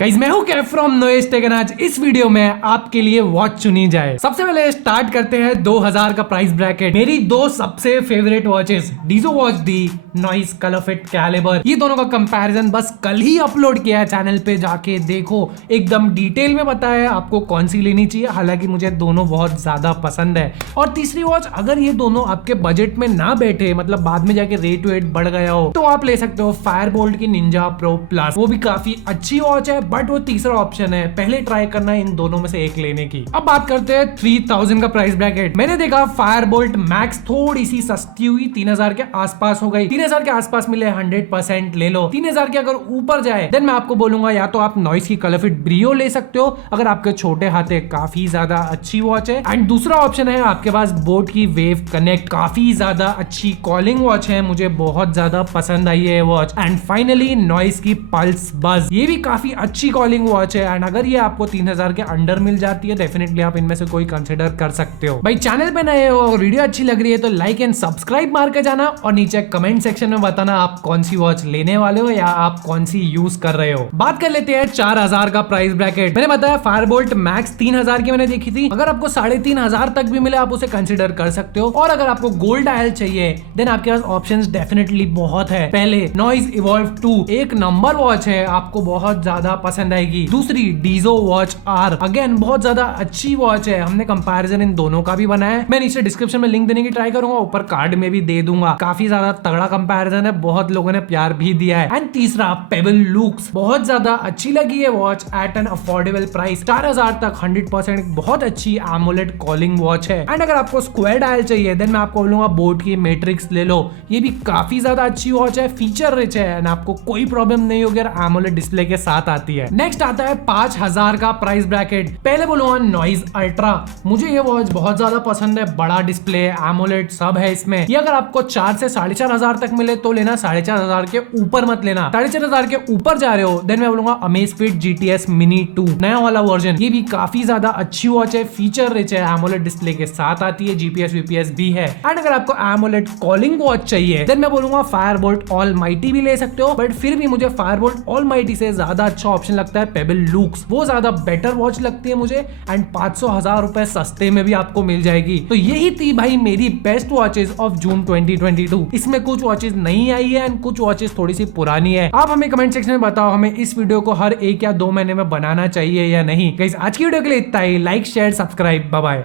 Guys मैं हूं केफ from नोएज take and आज इस वीडियो में आपके लिए वॉच चुनी जाए। सबसे पहले स्टार्ट करते हैं 2000 का प्राइस ब्रैकेट। मेरी दो सबसे favourite watches डीजो watch the noise colour fit calibre, ये दोनों का कंपैरिजन बस कल ही अपलोड किया है चैनल पे, जाके देखो। एकदम डिटेल में बताया है आपको कौन सी लेनी चाहिए, हालांकि मुझे दोनों बहुत ज्यादा पसंद है। और तीसरी वॉच, अगर ये दोनों आपके बजट में ना बैठे, मतलब बाद में जाके रेट वेट बढ़ गया हो, तो आप ले सकते हो फायरबोल्ट की निंजा प्रो प्लस। वो भी काफी अच्छी वॉच है, बट वो तीसरा ऑप्शन है। पहले ट्राई करना इन दोनों में से एक लेने की। अब बात करते हैं 3000 का प्राइस ब्रैकेट। मैंने देखा फायरबोल्ट मैक्स थोड़ी सी सस्ती हुई, 3000 के आसपास हो गई। 3000 के आसपास मिले 100% ले लो। 3000 के अगर ऊपर जाए देन मैं आपको बोलूंगा या तो आप नॉइस की कलर फिट ब्रियो ले सकते हो, अगर आपके छोटे हाथ है, काफी ज्यादा अच्छी वॉच है। एंड दूसरा ऑप्शन है आपके पास बोट की वेव कनेक्ट, काफी ज्यादा अच्छी कॉलिंग वॉच है, मुझे बहुत ज्यादा पसंद आई है वॉच। एंड फाइनली नॉइस की पल्स बज, ये भी काफी अच्छी कॉलिंग वॉच है। एंड अगर ये आपको 3000 के अंडर मिल जाती है, डेफिनेटली आप इनमें से कोई कंसिडर कर सकते हो। भाई चैनल पे नए हो और वीडियो अच्छी लग रही है तो लाइक एंड सब्सक्राइब मार के जाना, और नीचे कमेंट सेक्शन में बताना आप कौन सी वॉच लेने वाले हो या आप कौन सी यूज कर रहे हो। बात कर लेते हैं 4000 का प्राइस ब्रैकेट। मैंने बताया फायरबोल्ट मैक्स 3000 की मैंने देखी थी, अगर आपको 3500 तक भी मिले आप उसे कंसिडर कर सकते हो। और अगर आपको गोल्ड डायल चाहिए देन आपके पास ऑप्शंस डेफिनेटली बहुत है। पहले नॉइस इवॉल्व 2 एक नंबर वॉच है, आपको बहुत ज्यादा पसंद आएगी। दूसरी डीजो वॉच आर, अगेन बहुत ज्यादा अच्छी वॉच है, हमने कंपैरिजन इन दोनों का भी बनाया है। मैं नीचे डिस्क्रिप्शन में लिंक देने की ट्राई करूंगा, ऊपर कार्ड में भी दे दूंगा। काफी ज्यादा तगड़ा कंपैरिजन है, बहुत लोगों ने प्यार भी दिया है। एंड तीसरा पेबल लुक्स, बहुत ज्यादा अच्छी लगी है watch at an affordable price. 4000 तक 100% बहुत अच्छी एमोलेड कॉलिंग वॉच है। एंड अगर आपको स्क्वायर डायल चाहिए देन मैं आपको बोलूंगा बोट की मैट्रिक्स ले लो, ये भी काफी ज्यादा अच्छी वॉच है, फीचर रिच है एंड आपको कोई प्रॉब्लम नहीं होगी अगर एमोलेड डिस्प्ले के साथ आती है। नेक्स्ट आता है 5000 का प्राइस ब्रैकेट। पहले बोलूंगा नॉइस अल्ट्रा, मुझे ये वॉच बहुत ज्यादा पसंद है, बड़ा डिस्प्ले एमोलेड सब है इसमें। ये अगर आपको 4 से 4500 तक मिले तो लेना, 4500 के ऊपर मत लेना। 4500 के ऊपर जा रहे हो देन मैं बोलूंगा अमेज़फिट GTS मिनी 2 नया वाला वर्जन, ये भी काफी ज्यादा अच्छी वॉच है, फीचर रिच है, एमोलेड डिस्प्ले के साथ आती है, GPS VPS भी है। एंड अगर आपको एमोलेड कॉलिंग वॉच चाहिए देन मैं बोलूंगा फायरबोल्ट ऑलमाइटी भी ले सकते हो, बट फिर भी मुझे फायरबोल्ट ऑलमाइटी से ज्यादा अच्छा ऑप्शन लगता है पेबल लुक्स, वो ज्यादा बेटर वॉच लगती है मुझे। एंड 500,000 रुपए सस्ते में भी आपको मिल जाएगी। तो यही थी भाई मेरी बेस्ट वॉचेस ऑफ जून 2022। इसमें कुछ वॉचेस नई आई है एंड कुछ वॉचेस थोड़ी सी पुरानी है। आप हमें कमेंट सेक्शन में बताओ हमें इस वीडियो को हर 1 या 2 महीने में बनाना चाहिए या नहीं। गाइस आज की वीडियो के लिए इतना ही, like share subscribe, bye bye.